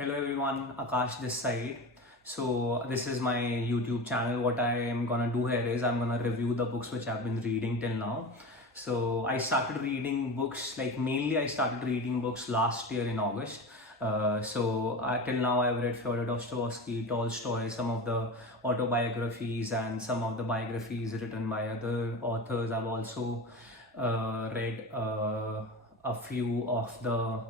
Hello everyone, Akash this side. So this is my YouTube channel. What I am gonna do here is I'm gonna review the books which I've been reading till now. So I started reading books, mainly I started reading books last year in August. Till now I've read Fyodor Dostoevsky, Tolstoy, some of the autobiographies and some of the biographies written by other authors. I've also read a few of the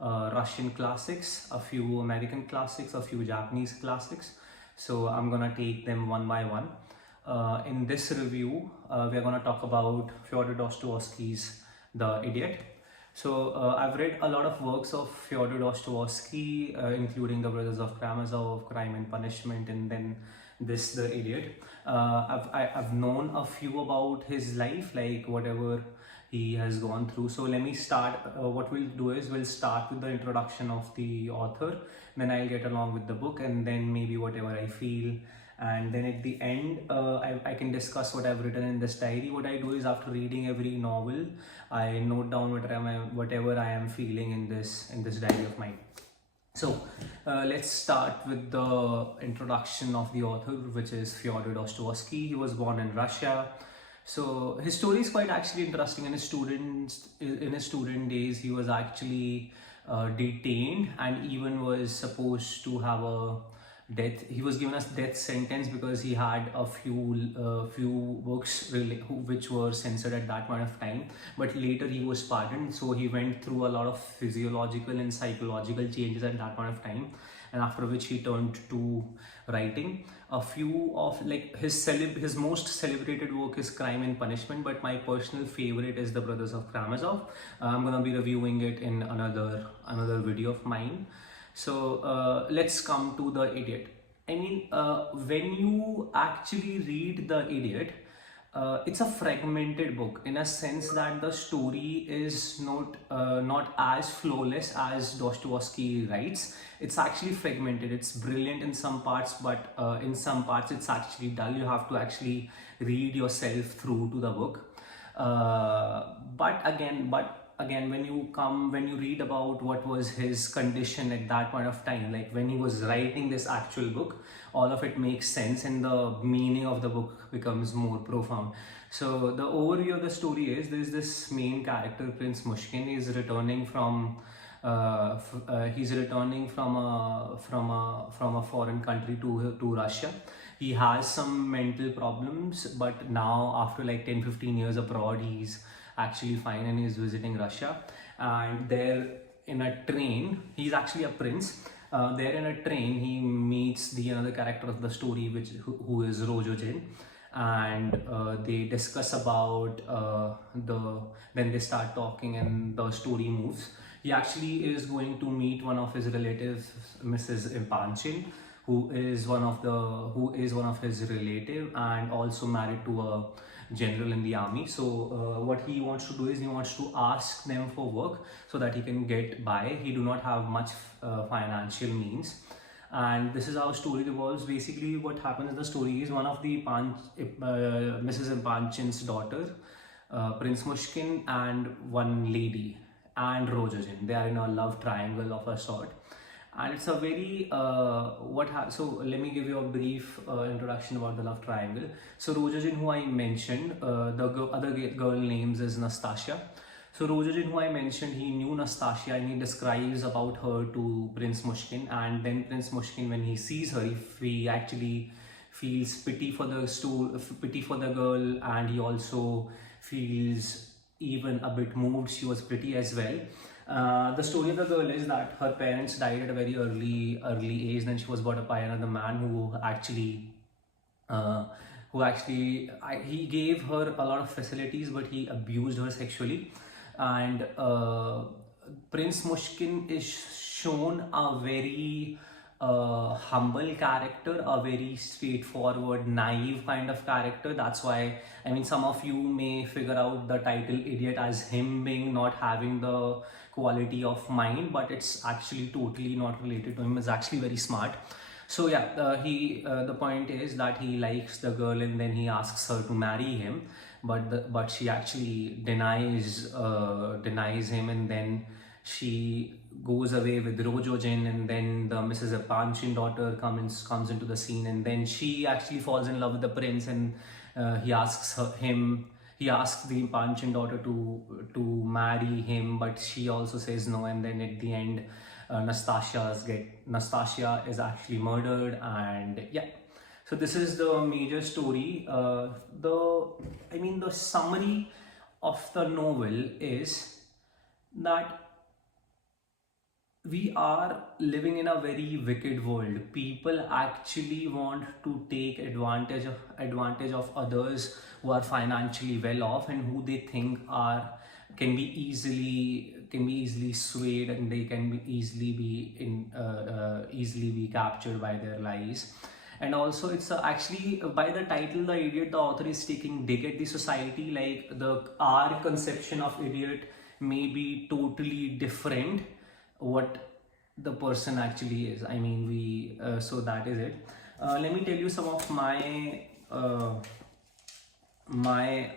Russian classics, a few American classics, a few Japanese classics. So I'm gonna take them one by one. In this review, we're gonna talk about Fyodor Dostoevsky's The Idiot. So I've read a lot of works of Fyodor Dostoevsky, including The Brothers of Karamazov, Crime and Punishment, and then this The Idiot. I've known a few about his life, like whatever he has gone through. So let me start. What we'll do is we'll start with the introduction of the author, then I'll get along with the book, and then maybe whatever I feel, and then at the end I can discuss what I've written in this diary. What I do is after reading every novel, I note down whatever I am feeling in this diary of mine. So let's start with the introduction of the author, which is Fyodor Dostoevsky. He was born in Russia. So his story is quite actually interesting. In his student days, he was actually detained and even was supposed to have a death. He was given a death sentence because he had a few books which were censored at that point of time. But later he was pardoned. So he went through a lot of physiological and psychological changes at that point of time, and after which he turned to writing. A few of his most celebrated work is Crime and Punishment, but my personal favorite is The Brothers of Karamazov. I'm gonna be reviewing it in another video of mine. So let's come to The Idiot. I mean, when you actually read The Idiot, it's a fragmented book in a sense that the story is not as flawless as Dostoevsky writes. It's actually fragmented. It's brilliant in some parts, but in some parts it's actually dull. You have to actually read yourself through to the book. But again, when you read about what was his condition at that point of time, like when he was writing this actual book, all of it makes sense and the meaning of the book becomes more profound. So the overview of the story is there's this main character, Prince Mushkin. He's returning from a foreign country to Russia. He has some mental problems, but now after like 10-15 years abroad, he's actually fine and he's visiting Russia. And there in a train, he's actually a prince. There in a train, he meets the another character of the story, who is Rojojin, and they discuss about then they start talking and the story moves. He actually is going to meet one of his relatives, Mrs. Impanchin, who is one of his relative and also married to a general in the army. So what he wants to do is he wants to ask them for work so that he can get by. He do not have much financial means, and this is how story revolves. Basically what happens in the story is one of the Mrs. Impanchin's daughter, Prince Mushkin, and one lady and Rojojin, they are in a love triangle of a sort. And it's a very so let me give you a brief introduction about the love triangle. So Rojojin, who I mentioned, the other girl names is Nastasia. So Rojojin, who I mentioned, he knew Nastasia and he describes about her to Prince Mushkin, and then Prince Mushkin, when he sees her, he actually feels pity for the girl, and he also feels even a bit moved. She was pretty as well. The story of the girl is that her parents died at a very early age. Then she was brought up by another man he gave her a lot of facilities, but he abused her sexually. And Prince Mushkin is shown a very humble character, a very straightforward, naive kind of character. That's why, I mean, some of you may figure out the title Idiot as him being not having the quality of mind, but it's actually totally not related to him. It's actually very smart. So yeah, the point is that he likes the girl and then he asks her to marry him, but she actually denies him, and then she goes away with Rojojin, and then the Mrs. Epanchin daughter comes into the scene, and then she actually falls in love with the prince, and he asks he asks the Epanchin daughter to marry him, but she also says no, and then at the end, Nastasia is actually murdered, and yeah. So this is the major story. The summary of the novel is that we are living in a very wicked world. People actually want to take advantage of others who are financially well off and who they think can be easily swayed, and they can be easily be captured by their lies. And also, it's actually, by the title, The Idiot, the author is taking dig at the society. Like, our conception of idiot may be totally different what the person actually is. I mean, so that is it. Let me tell you some of my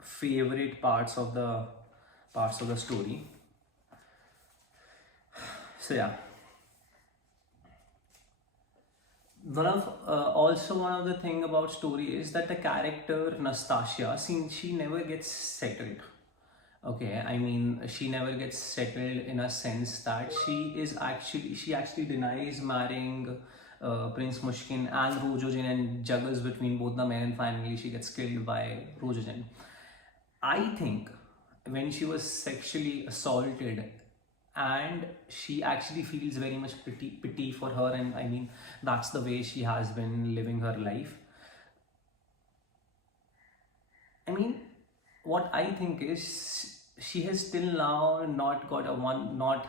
favorite parts of the story. So yeah, one of the thing about story is that the character Nastasia, she never gets settled. Okay, I mean, she never gets settled in a sense that she actually denies marrying Prince Mushkin and Rojojin, and juggles between both the men, and finally she gets killed by Rojojin. I think when she was sexually assaulted, and she actually feels very much pity for her, and I mean, that's the way she has been living her life. I mean, what I think is, she has till now not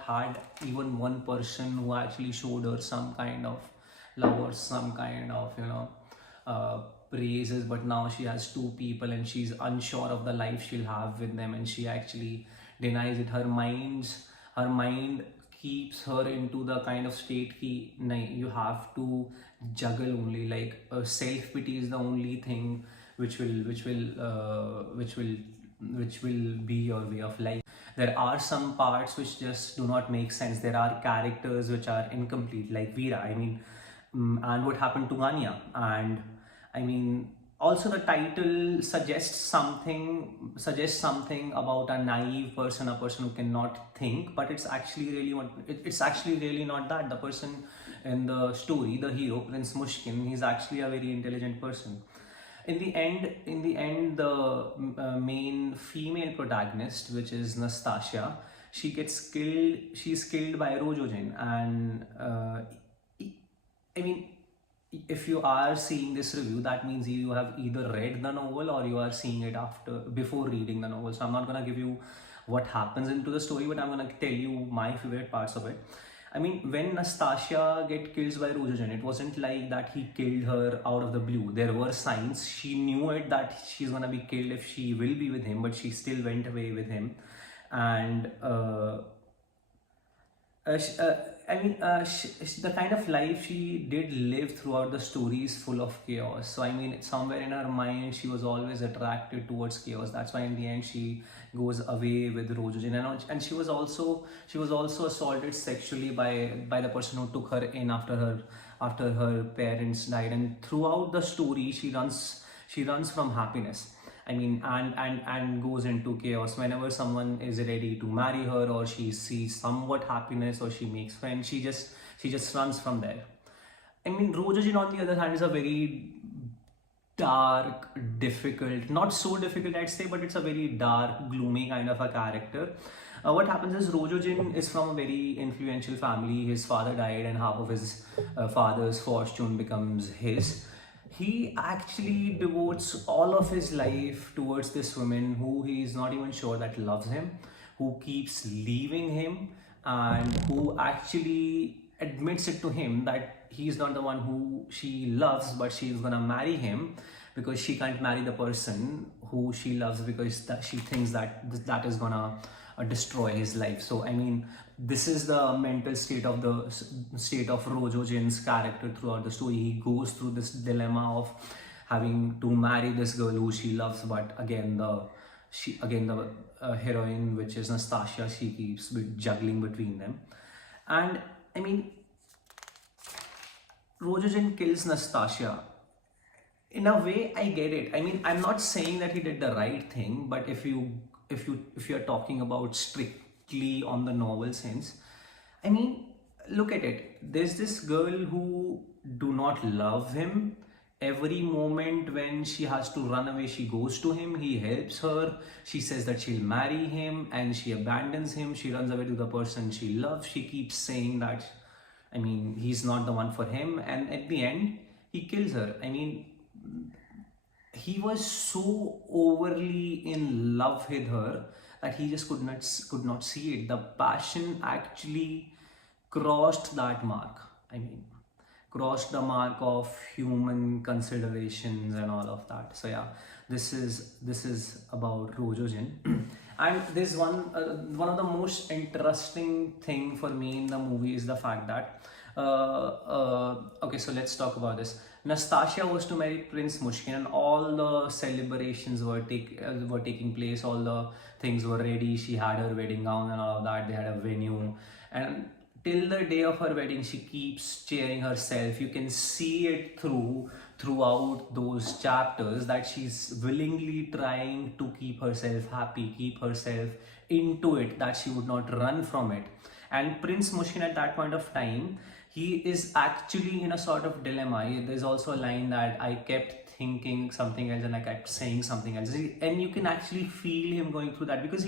had even one person who actually showed her some kind of love or some kind of praises, but now she has two people and she's unsure of the life she'll have with them, and she actually denies it. Her mind keeps her into the kind of state you have to juggle only, like self-pity is the only thing which will be your way of life. There are some parts which just do not make sense. There are characters which are incomplete, like Veera. I mean, and what happened to Gania? And I mean, also the title suggests something about a naive person, a person who cannot think, but it's actually really not that. The person in the story, the hero, Prince Mushkin, he's actually a very intelligent person. In the end, the main female protagonist, which is Nastasia, she's killed by Rojojin, and I mean, if you are seeing this review, that means you have either read the novel or you are seeing it before reading the novel. So I'm not gonna give you what happens into the story, but I'm gonna tell you my favorite parts of it. I mean, when Nastasia get killed by Rojojin, it wasn't like that he killed her out of the blue. There were signs. She knew it that she's gonna be killed if she will be with him, but she still went away with him. And the kind of life she did live throughout the story is full of chaos. So I mean, somewhere in her mind, she was always attracted towards chaos. That's why in the end she goes away with Rojojin, and she was also assaulted sexually by the person who took her in after her parents died. And throughout the story, she runs from happiness. I mean, and goes into chaos. Whenever someone is ready to marry her, or she sees somewhat happiness, or she makes friends, she just runs from there. I mean, Rojojin, on the other hand, is a very dark, difficult, not so difficult I'd say, but it's a very dark, gloomy kind of a character. What happens is, Rojojin is from a very influential family. His father died, and half of his father's fortune becomes his. He actually devotes all of his life towards this woman who he is not even sure that loves him, who keeps leaving him, and who actually admits it to him that he's not the one who she loves, but she's gonna marry him because she can't marry the person who she loves, because she thinks that is gonna destroy his life. So I mean, this is the mental state of Rojojin's character throughout the story. He goes through this dilemma of having to marry this girl who she loves, but again the heroine, which is Nastasia, she keeps juggling between them. And I mean, Rogojin kills Nastasia. In a way, I get it. I mean, I'm not saying that he did the right thing, but if you're talking about strictly on the novel sense, I mean, look at it. There's this girl who do not love him. Every moment when she has to run away, she goes to him. He helps her. She says that she'll marry him, and she abandons him. She runs away to the person she loves. She keeps saying that, I mean, he's not the one for him, and at the end, he kills her. I mean, he was so overly in love with her that he just could not see it. The passion actually crossed that mark. I mean, crossed the mark of human considerations and all of that. So yeah, this is about Rojojin. And there's one of the most interesting thing for me in the movie is the fact that okay, so let's talk about this. Nastasia was to marry Prince Mushkin, and all the celebrations were taking place. All the things were ready. She had her wedding gown and all of that. They had a venue, and till the day of her wedding, she keeps cheering herself. You can see it throughout those chapters that she's willingly trying to keep herself happy, keep herself into it, that she would not run from it. And Prince Mushkin at that point of time, he is actually in a sort of dilemma. There's also a line that I kept thinking something else and I kept saying something else. And you can actually feel him going through that, because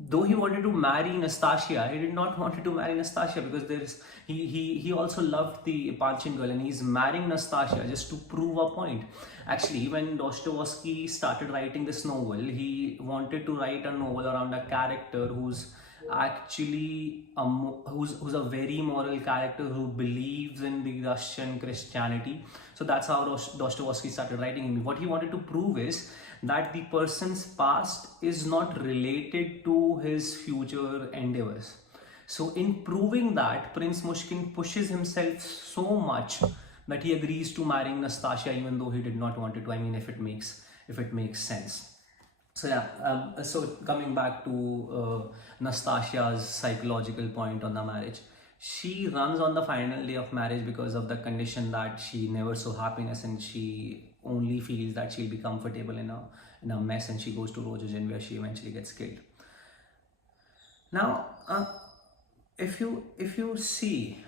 though he wanted to marry Nastasia, he did not want to marry Nastasia, because he also loved the Panchin girl, and he's marrying Nastasia just to prove a point. Actually, when Dostoevsky started writing this novel, he wanted to write a novel around a character who's actually who's a very moral character, who believes in the Russian Christianity. So that's how Dostoevsky started writing him. What he wanted to prove is that the person's past is not related to his future endeavors. So in proving that, Prince Mushkin pushes himself so much that he agrees to marrying Nastasia even though he did not want it to. I mean, if it makes sense. So yeah, so coming back to Nastasia's psychological point on the marriage, she runs on the final day of marriage because of the condition that she never saw happiness, and she only feels that she'll be comfortable in a mess, and she goes to Rojojin, where she eventually gets killed. Now, if you see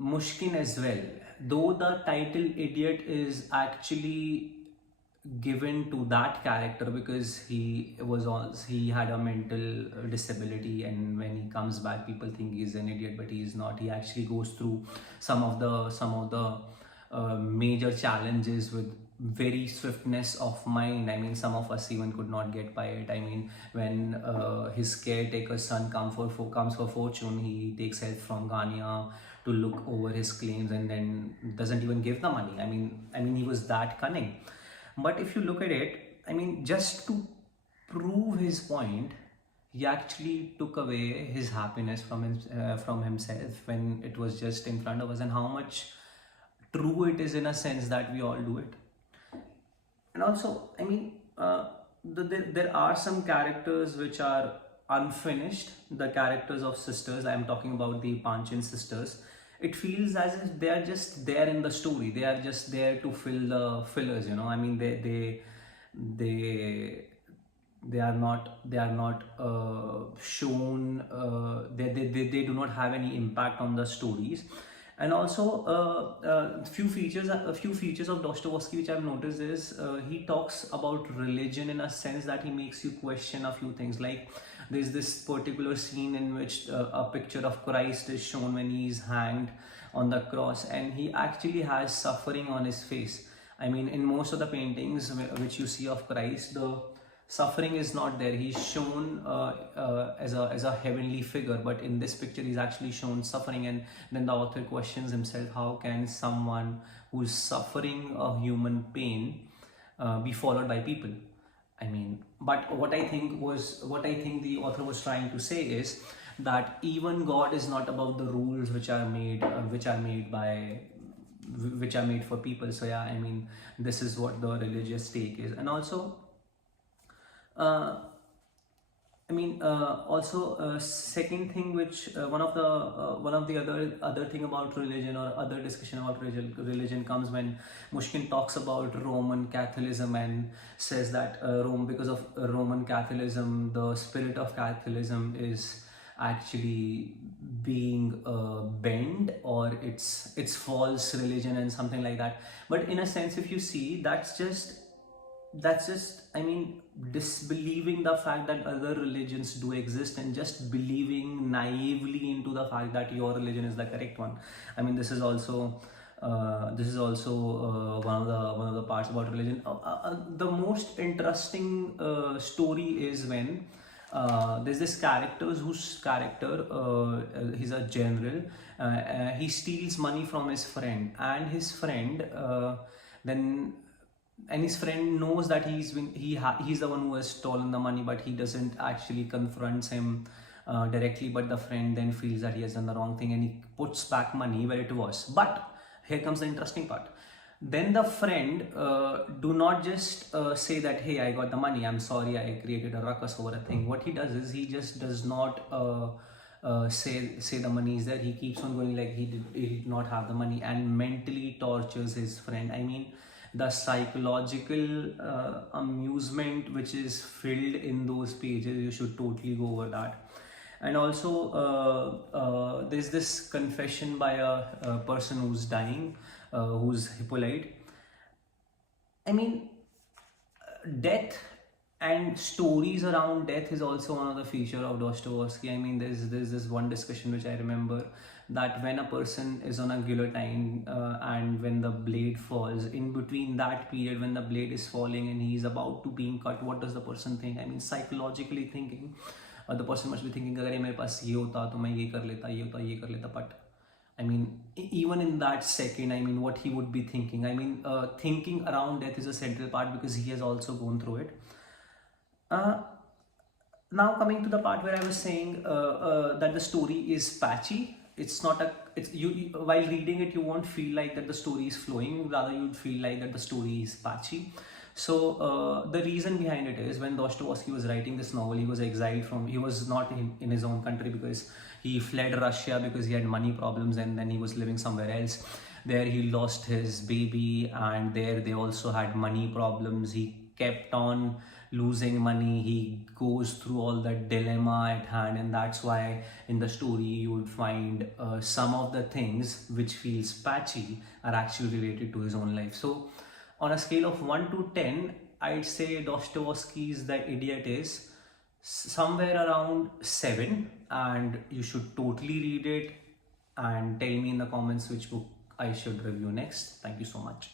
Mushkin as well, though the title idiot is actually given to that character because he had a mental disability, and when he comes back, people think he's an idiot, but he is not. He actually goes through some of the major challenges with very swiftness of mind. I mean, some of us even could not get by it. I mean, when his caretaker's son comes for fortune, he takes help from Gania to look over his claims, and then doesn't even give the money. I mean, he was that cunning. But if you look at it, I mean, just to prove his point, he actually took away his happiness from himself when it was just in front of us, and how much true it is in a sense that we all do it. And also, I mean, there are some characters which are unfinished. The characters of sisters, I am talking about the Panchin sisters. It feels as if they are just there in the story. They are just there to fill the fillers, you know. I mean, they are not shown. They do not have any impact on the stories. And also, a few features of Dostoevsky which I've noticed is he talks about religion in a sense that he makes you question a few things. Like, there's this particular scene in which a picture of Christ is shown when he's hanged on the cross, and he actually has suffering on his face. I mean, in most of the paintings which you see of Christ, the suffering is not there. He's shown as a heavenly figure, but in this picture he's actually shown suffering. And then the author questions himself, how can someone who's suffering a human pain be followed by people? I mean, but what I think the author was trying to say is that even God is not above the rules which are made for people. So yeah, I mean, this is what the religious take is. And also, I mean, also second thing, which one of the other thing about religion, or other discussion about religion comes when Mushkin talks about Roman Catholicism and says that Rome, because of Roman Catholicism, the spirit of Catholicism is actually being bent, or it's false religion and something like that. But in a sense, if you see, that's just, I mean, disbelieving the fact that other religions do exist, and just believing naively into the fact that your religion is the correct one. I mean, this is also one of the parts about religion. The most interesting story is when there's this character whose character, he's a general. He steals money from his friend, and his friend then and his friend knows that he's the one who has stolen the money, but he doesn't actually confronts him directly. But the friend then feels that he has done the wrong thing, and he puts back money where it was. But here comes the interesting part. Then the friend do not just say that, hey, I got the money, I'm sorry, I created a ruckus over a thing. What he does is, he just does not say the money is there. He keeps on going like he did not have the money, and mentally tortures his friend. I mean, the psychological amusement which is filled in those pages, you should totally go over that. And also there's this confession by a person who's dying, who's Hippolyte. I mean, death and stories around death is also another feature of Dostoevsky. I mean, there's this one discussion which I remember, that when a person is on a guillotine and when the blade falls, in between that period when the blade is falling and he's about to being cut, what does the person think? I mean, psychologically thinking, the person must be thinking, अगर मेरे पास ये होता तो मैं ये कर लेता, ये होता ये कर लेता. But I mean, even in that second, I mean, what he would be thinking. I mean, thinking around death is a central part, because he has also gone through it. Now coming to the part where I was saying that the story is patchy. It's not a, it's you while reading it, you won't feel like that the story is flowing, rather you'd feel like that the story is patchy. So the reason behind it is, when Dostoevsky was writing this novel, he was exiled from, he was not in his own country, because he fled Russia because he had money problems, and then he was living somewhere else. There he lost his baby, and there they also had money problems. He kept on losing money. He goes through all that dilemma at hand, and that's why in the story you would find some of the things which feels patchy are actually related to his own life. So on a scale of 1 to 10, I'd say Dostoevsky's The Idiot is somewhere around 7, and you should totally read it and tell me in the comments which book I should review next. Thank you so much.